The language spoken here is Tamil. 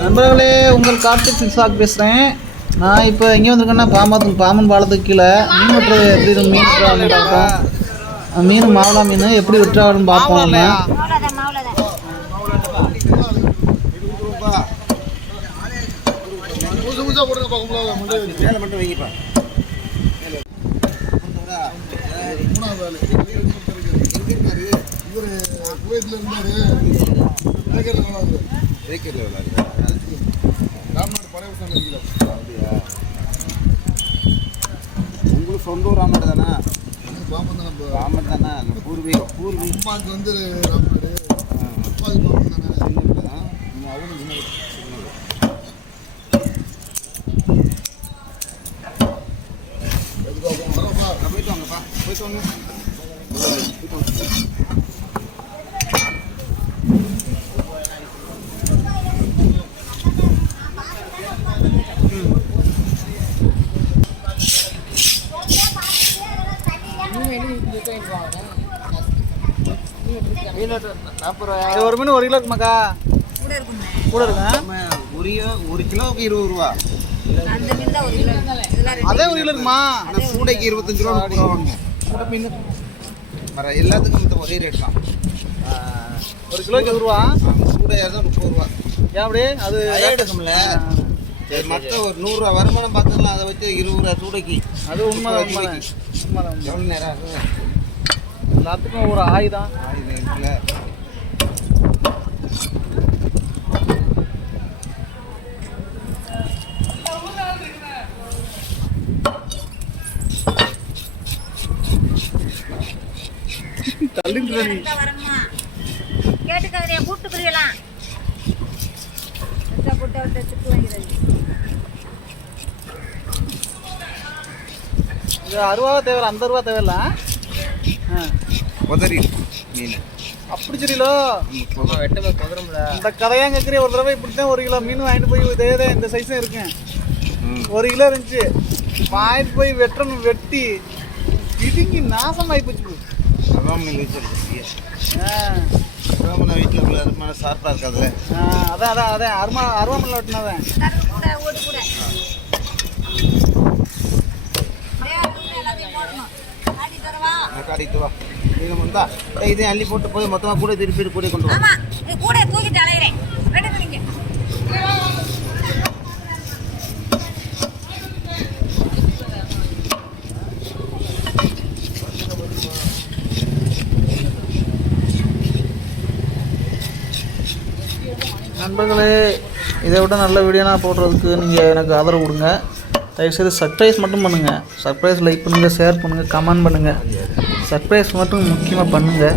நண்பர்களே, உங்கள் கார்த்திக் சிக்ஸாக் பேசுகிறேன். நான் இப்போ எங்கே வந்திருக்கேன்னா பாம்பன் பாலத்துக்கு கீழே மீன் வெட்டுறது எப்படி மீன் பார்ப்போம். மீன் மாவளா மீன் எப்படி வெட்டுறாங்கன்னு பார்ப்போம். உங்களுக்கு சொந்த ஊர் ராமநாடு தானே? ராமநாடு தானே? பூர்வீகம்பாக்கு வந்து போயிட்டு வாங்கப்பா, போயிட்டு வாங்க. ஒரு மீன் 1 கிலோ இருக்குமாக்கா? கூட இருக்குங்க. ஒரு கிலோவுக்கு 20 ரூபா. அதே 1 கிலோ இருக்குமா? சூடைக்கு 25 ரூபா வாங்க. மீன் வர எல்லாத்துக்கும் ஒரே ரேட் தான். 1 கிலோக்கு 20 ரூபா. சூடையாக தான் 30 ரூபா. ஏன் அப்படி? அது எடுக்கும்ல. மற்ற ஒரு 100 ரூபா வருமானம் பார்த்துக்கலாம். அதை வச்சு 20 ரூபா சூடைக்கு. அது உண்மைதான். எவ்வளோ நேரம் ஆகும்? எல்லாத்துக்கும் ஒரு ஆயுதம். இருக்குல்ல. அருவா தேவை, அந்த ரூபா தேவையில்ல. உதறி மீன் அப்படி சரியிலோ வெட்டமே குதிரம்ல. இந்த கதையாக கேட்குறேன். ஒரு தடவை இப்படித்தான் 1 கிலோ மீன் வாங்கிட்டு போய் இதே இந்த சைஸும் இருக்கேன். 1 கிலோ இருந்துச்சு. வாங்கிட்டு போய் வெட்டணும். வெட்டி இடுங்கி நாசமாகி போச்சு. அதான் வீட்டில் வீட்டில் சார்பாக இருக்காதுல்ல. அதான் அருவாமலை வெட்டினதான். காட்டிட்டு வா. நீங்கள் வந்தா இதே அள்ளி போட்டு போய் மொத்தமாக கூட திருப்பி கூட கொண்டு வா. நண்பர்களே, இதை விட நல்ல வீடியோ நான் போடுறதுக்கு நீங்கள் எனக்கு ஆதரவு கொடுங்க. தயவுசெய்து சப்ஸ்கிரைப் மட்டும் பண்ணுங்கள். சப்ஸ்கிரைப் லைக் பண்ணுங்கள், ஷேர் பண்ணுங்கள், கமெண்ட் பண்ணுங்கள். சப்ஸ்கிரைப் மட்டும் முக்கியமாக பண்ணுங்கள்.